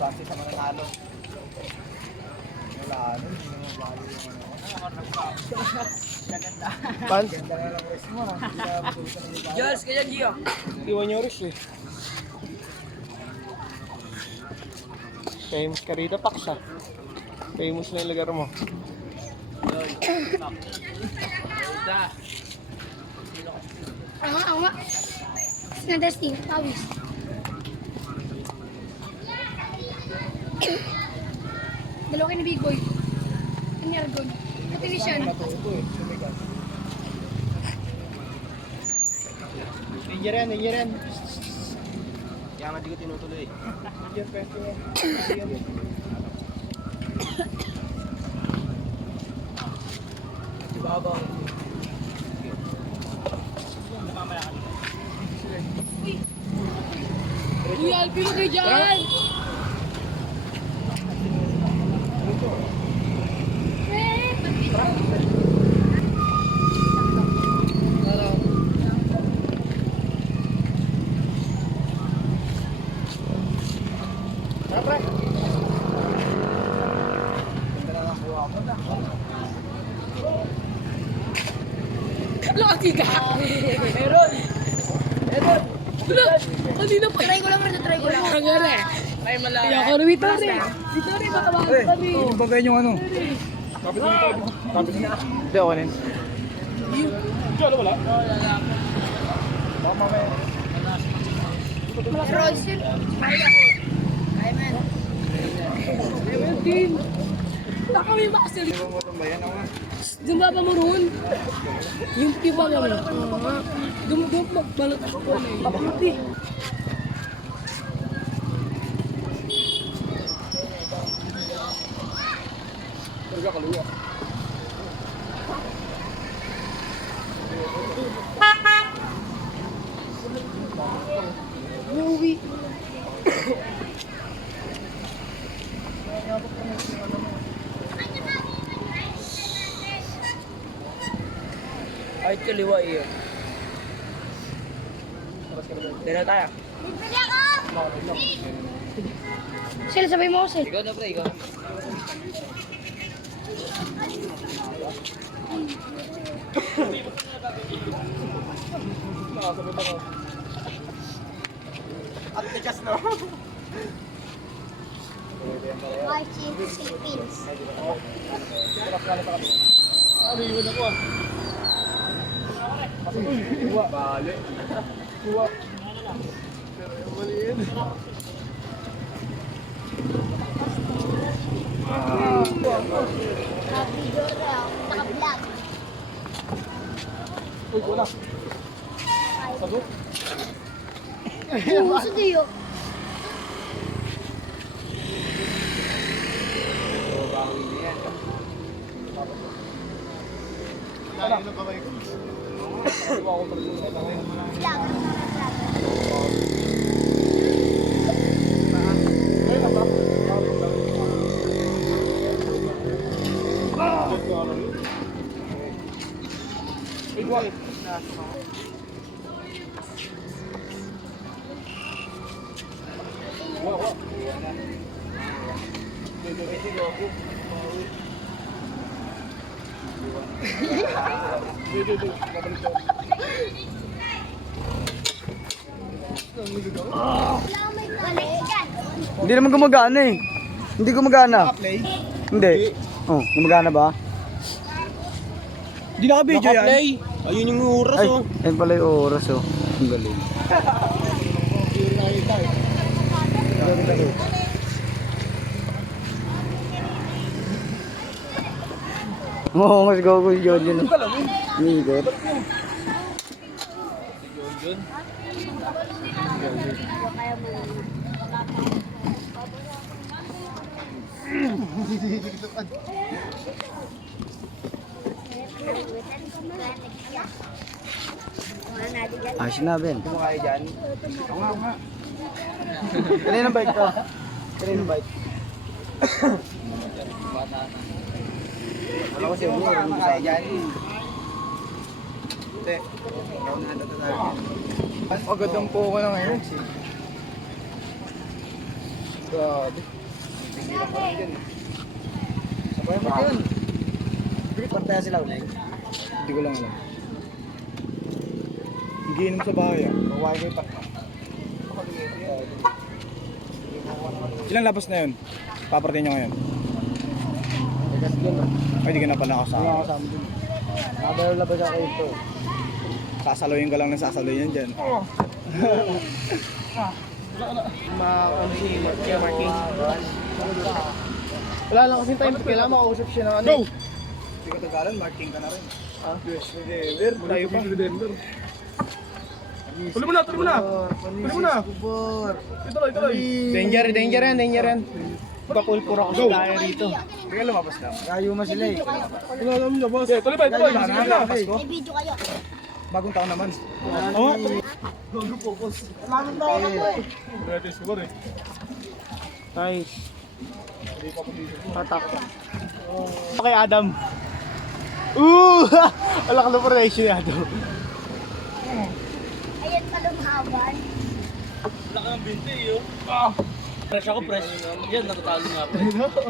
Base sa mananalo. Wala ano, hindi naman bali yung ano. Ganda. Pants? Ganda na lang wrist mo. Jules, kaya Gio. Iwan yung wrist eh. Famous ka rito, Pax ah. Famous na yung lugar mo. Ang nga. Sinadesting, pawis. Dalawa kayo ni Big Boy. Ang yargon. Katinisyan. Ninja rin, ninja rin. Kaya nga di ko tinutuloy. Ninja festival. Ibabaw. Uy, Alvin, mo kayo dyan! Ano ang tiga? Meron! Kanina pa. Try ko lang. Ang gana. Ay, malaki. Kaya ako na wito rin. Dito rin, baka bakit pa rin. Yung bagay yung ano. Kapit mo tayo. Kapit mo. Hindi ako rin. Diyo, ano wala? Baka mamaya. Royce. Ayman. Ayman din. Baka may makasal. Hindi mo matumbayan ako nga. Dumba pa mo roon. Yung iba nga mo. Dumba magbalot ako. Hindi. Talaga kaluwa. Movie. Ay, kaliwa iyo. Dala tayo. Sel, sabay mo ako, Sel. Ikaw na pre, ikaw. Nakasabot ako. At tikas no? Watching Philippines. Sarap ka na pa kami. Ano yun ako ah? Kuha. Bale. Kuha. Pero yung maliin. Video raw, naka-vlog. Uy, kuha na. Sagot. Puso diyo. Ano na ba kayo? Ako ako pag-usap ako ngayon. Ayun na ba? Igual. Wow. Hindi naman gumagana eh. Hindi gumagana. Play. Hindi. Oh, gumagana ba? Hindi naka-video yan. Ayun yung oras Ay, oh. ayun pala yung oras oh. Ang galing. Oo, mas go ko yun yun. Migot. Ayos na, Ben. Kumakain dyan. Oo nga. Kanina bike to? Kanina bike? Alam ko siya, kumakain dyan. Hindi. Pagod ang po ko na ngayon. Grabe. Tigilan ka rin dyan. Sabay mo yun. Pantaya sila ulit. Hindi ko lang alam. Gigiinom sa bahay ah. Bawain kayo pa. Ilang labas na yun? Paparating nyo ngayon? Ay, di ka na pala kasama. Nabayaw labas ako ito. Sasaloyin ka lang ng sasaloyin yan dyan. Wala lang kasing time. Kailangan makausap siya ng ano. Go! Hindi ka tagalan, marking ka na rin. Yes, Denver. Tayo pa. Denver. Tuloy mo na, tuloy mo na! Tuloy mo na! Ituloy. Danger yan. Kapulpur ako sa laya rito. Hindi ka lumabas na. Layo mo sila eh. Wala naman labas. Tuloy ba? Sige na. May video kayo. Bagong taon naman. Oo. Gratis ko rin. Nice. Patak. Okay, Adam. Wala ka na operation ni Adam. Ayan pa lumaban. Fresh ako, fresh. Yan, natatalo nga po.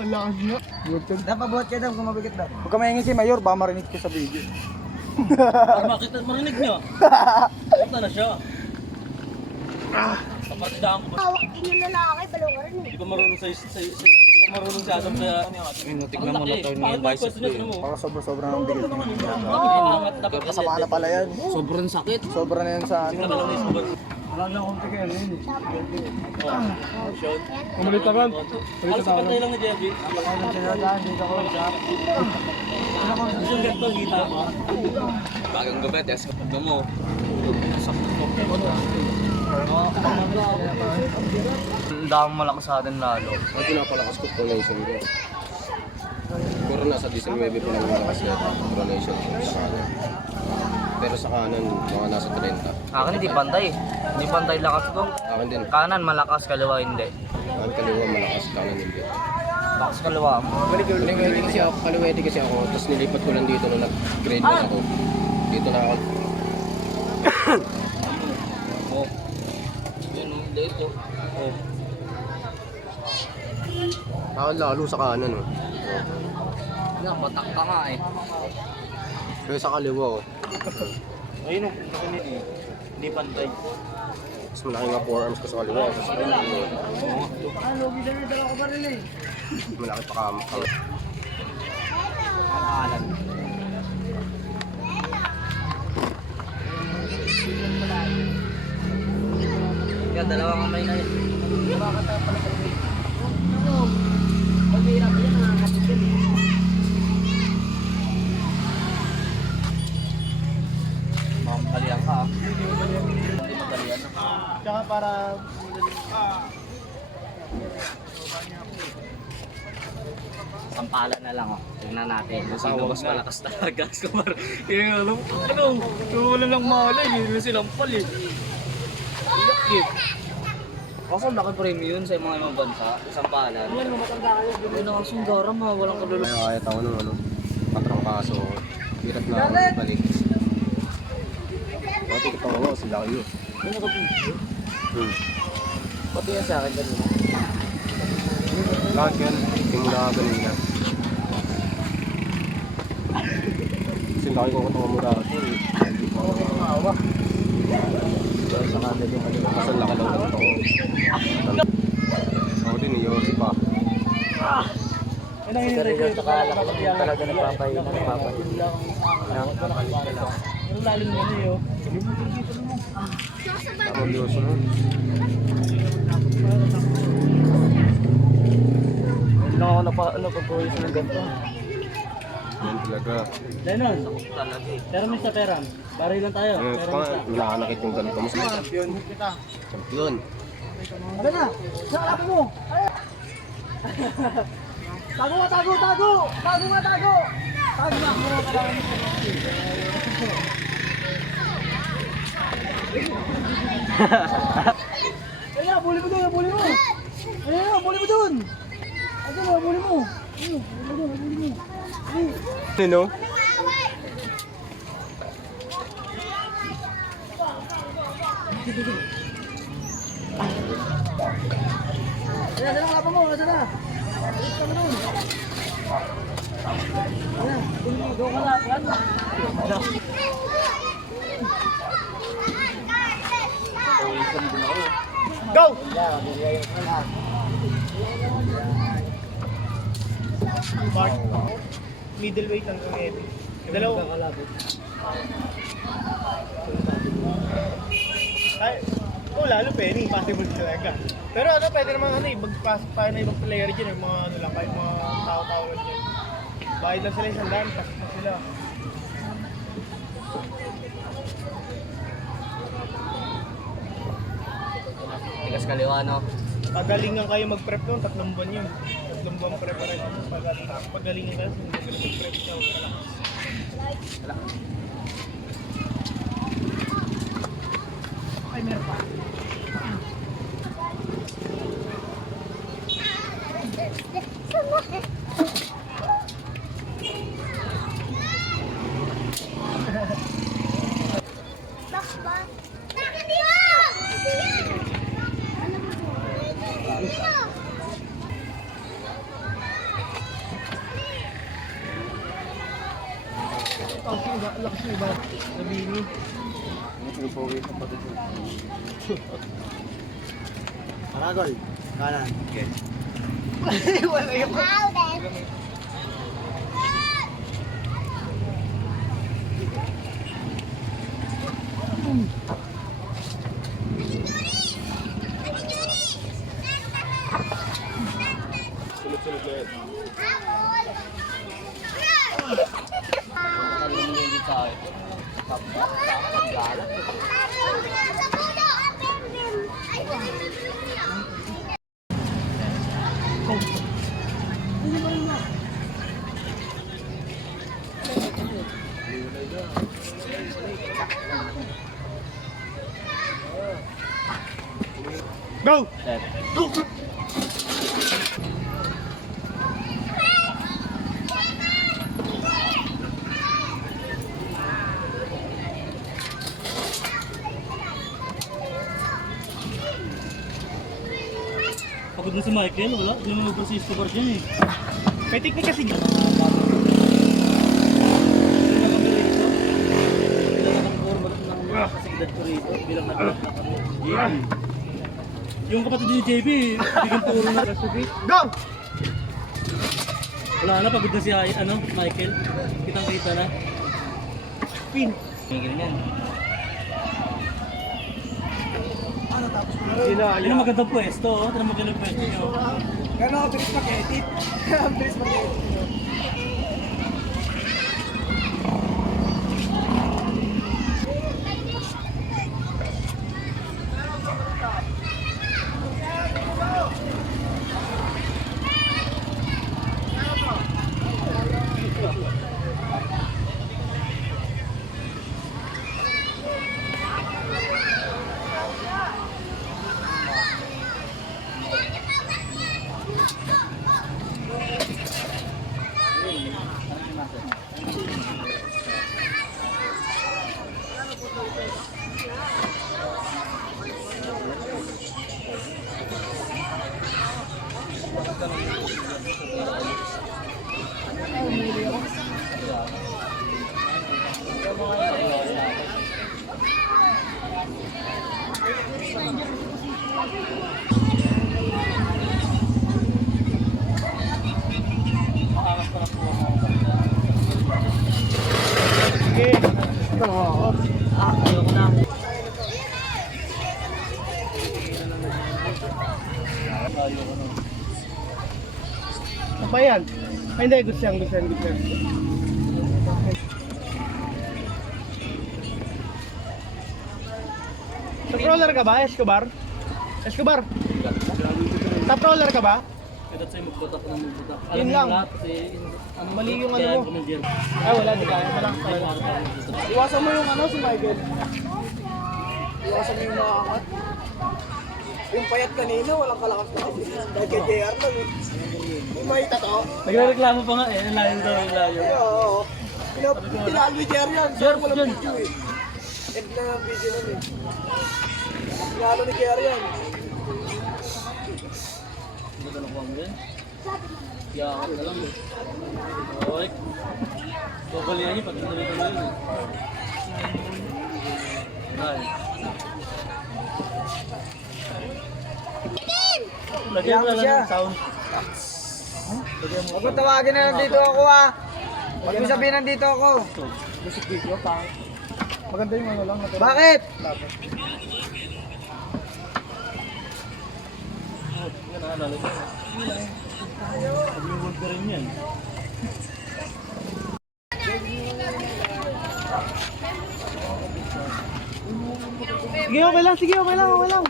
Wala ka na. Dapat buhat ka daw kung mabigat daw. Huwag ka maingin si Mayor, baka marinig ko sa video. Para makita, marinig nyo. Punta na siya. Kapatidaan ko ba? Hawak din yung lalaki, balo ka rin eh. Hindi ko marunong sa marunong sa asam kaya tignan mo na tayo ng bicep ko. Baka sobra-sobra ng bigat. Dapat Kasama na pala yan. sobrang sakit. Sobra na yan sa ano. Wala na akong tigil yun. Umalit na kan. Alas sa pantay lang na Jeffy. Dito ko sa. Yung ganito kita mo. Bagang gabi, test ko mo. Ang dami malakas sa atin lalo. Ang pinapalakas ko coronation ko. Siguro nasa 19 pa lang malakas na coronation ko sa kanan. Pero sa kanan, mga nasa 30. Akin hindi pantay. Hindi pantay lakas ko. Akin din, Kanan malakas, kaliwa hindi. akin kaliwa malakas, kanan hindi. Lakas kaliwa mo. Kaliwete kasi ako, tapos nilipat ko lang dito nung nag-grade na ako. Dito na ako. Oh. Yun o, dito. Oh. Ako lalo sa kanan. Oh. Yan, batak ka nga eh. Kaya sa kaliwa, oh. Ayun o, hindi pantay. Mas malaki nga forearms ko sa kaliwa. Sa kanan, malaki pa ka. Pangalan. Yan, dalawang kamay na yun. Mampalian ka. Hindi magalian. Tsaka para... Sampalan na lang oh. Tingnan natin. Sino mas malakas talaga. Yung alam ko, wala lang malay. Hindi silang pali. Iyak eh. Kaso laki premium sa mga ibang bansa. Sampalan. Ay nakasong garam ha. Walang kalulong. Kaya ako nung ano, patrangkaso. Birat na ako balik. Pati kita ko, sila kayo. Pati yan sa akin kanina. Lahat yan, tingin na kanina. Kasi laki ko katong mura ako. Sa kanila yung kanina. Kasi laki lang ako. Ako din, Yossi pa. Sigarilyo tsaka laki lang yung talaga nagpapahin. Yung lalim nyo na yun. Ako Yossi mo. Hindi lang ako napag-proyes ng ganito. Yan talaga. Lenon, Talaga eh. pero may sa peram. Bari lang tayo. Ano Pero pa, wala ka nakita yung ganito mo. Champion. Ano na? Nakalaban mo! Tago nga, tago! Tago! Tago nga, tago! Tago nga! Ayun, buli mo doon! Buli mo! Ayun, buli mo doon! Ayun, buli mo! Ayun, buli mo! Sino? Ayan, saan ang kalaban mo? Ayan na. Ayan ka na nun. Ayan, doon ka laban. Go! Mark. Middleweight hanggang heavy. Dalawa. Ay, lalo Penny, possible talaga. Pero ano, pwede naman ano, mag-pasok tayo na ibang player dyan, yung mga ano lang, kahit mga tao-tao lang dyan. Bayad lang sila isang daan, pasok na sila. Tigas kaliwa, no? Pagalingan kayo mag-prep noon, 3 buwan yun. 3 buwan preparation. Pagalingan kayo, hindi kayo mag-prep niya. Wala. Ay, meron pa. Bakit di ba? Ano mo? Ang lakas mo ba? Nabini. Paragol. Kanan. Wala yung... Wow, then. Sunod-sunod na yan. Ano yung hindi sa akin? Paggalat. Sa puno, ay, Go! Pagod na si Michael, wala. Hindi mo mag-persist ko dyan eh. May technique kasi. Yung kapatid ni JB, bigyan puro na. Go! Wala na, pagod na si Michael. Kitang-kita na. Pin. Tingin yan. Yan ang magandang pwesto, oh. Yan ang magandang pwesto nyo. Gano'n ako bilis mag-edit. Ang bilis mag-edit. Sige. Ayoko na. Ano ba yan? Ay hindi, gusto yan. Top roller ka ba, Escobar? Escobar? Top roller ka ba? Kahit sa'yo magbutak ng magbutak. Yun lang. Mali yung ano mo. Ay wala, di kaya. Wala. Iwasan mo yung ano, si Michael. Iwasan mo yung makakat. Yung payat kanina, walang kalakas na kasi. Dahil kay JR lang eh. Yung makita to. Nagreklamo pa nga eh, layo daw yung layo. Oo. Tinalo ni JR yan. Jer, Walang Jer. video eh. End na ang video nun eh. Tinalo ni JR yan. Yakan na lang eh. Okay. Babalihan niyo pag tuloy-tuloy yun eh. Ay. Lagyan mo na lang ng sound. Huwag mo tawagin na nandito ako ah. Huwag mo sabihin nandito ako. Music video, pang. Maganda yung ano lang. Bakit? Yan ah, lalagyan. Pag-iwag ko rin yan. Sige, okay lang. Sige, okay lang. Okay lang.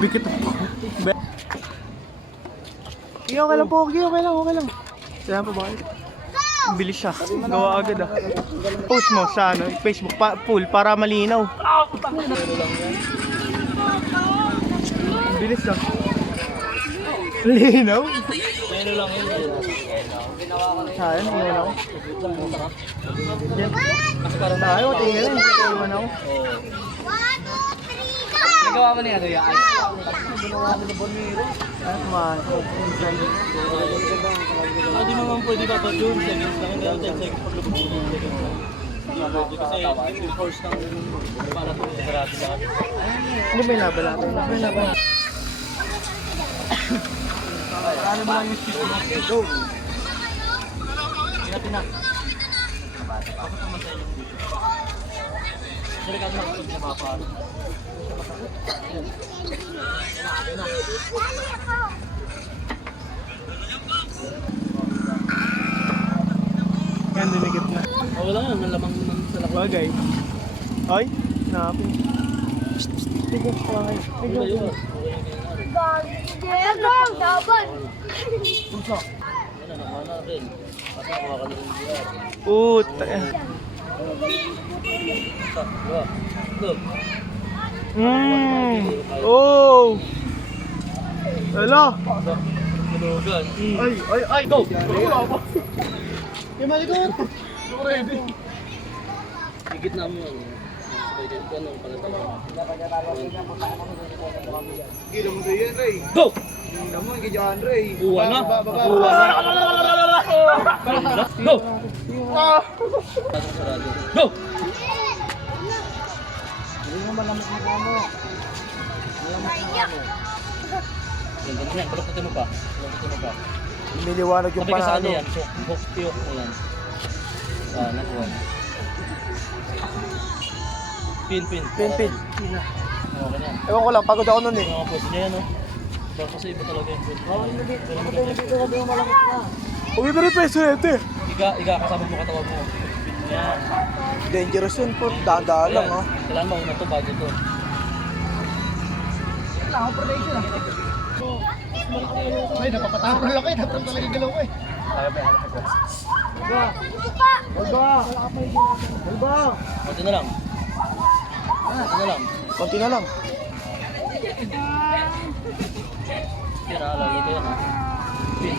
Bikit po. Sige, okay lang po. Sige, okay lang. Okay lang. Kaya pa bakit? Bilis siya. Gawa agad ah. Post mo sa ano, Facebook full para malinaw. Bilis ah. Linaw? Pero lang yun. Sayang, iwan ako. Kasi parang Tayo, tingnan lang. Iwan ako. Oo. 1, 2, 3, go! Nagawa mo na yan, Kuya. Ay. Ay, kumahan. Di naman pwede ba yun? Seconds lang. Hindi ako 10 seconds pag lubog mo. Seconds lang. Kasi force ng para sa karate lahat. Ano ba yung laban natin? Ano ba yung laban natin? Ano ba lang yung speed mo? Go! Hindi natin na. Bakit naman sa inyo dito? Delikado lang pag napapalo. Yan, dinikit na. Oh, wala nga, malamang naman sa lakot. Bagay. Ay, napin. Tignan ko lang. Wala yun. Laban! Laban! Pusa. Ano, nakana rin. Kasi kuha ka na rin dyan. Puta. Pusa, diba? Go. Oh! Hello! Tulugan. Ay, go! Wala pa. Kaya malikot. Ready. Higit na mo ano. Sabay din ko anong palatang. Gila mo sa yan, Ray. Go! Gila mo, hindi dyan, Ray. Buwan na. Buwan na. Go! Sarado. Go! Hindi mo malamit mo mo. Ganyan, ganyan. Palukutin mo pa. Palukutin mo pa. Niliwanag yung Sabi ka sa ano panalo. yan. Hook tiyok mo yan. Nakuha mo. Pin. Pin. Okay na yan. Ewan ko lang, pagod ako nun eh. Mga pwede niya yan, no? Diba kasi iba talaga yung pwede. Uwi ba rin peso ito eh? Iga, kasama mo katawan mo. Yan. Dangerous yun po, daan lang Yan. oh. Kailangan mauna to bago to. Ay, napapatapon lang kayo, dapat talaga galaw ko eh. Kaya pa yung halaga. Alba! Konti na lang. Konti na lang. Konti na lang. Yan, lagi ko yan. Pin.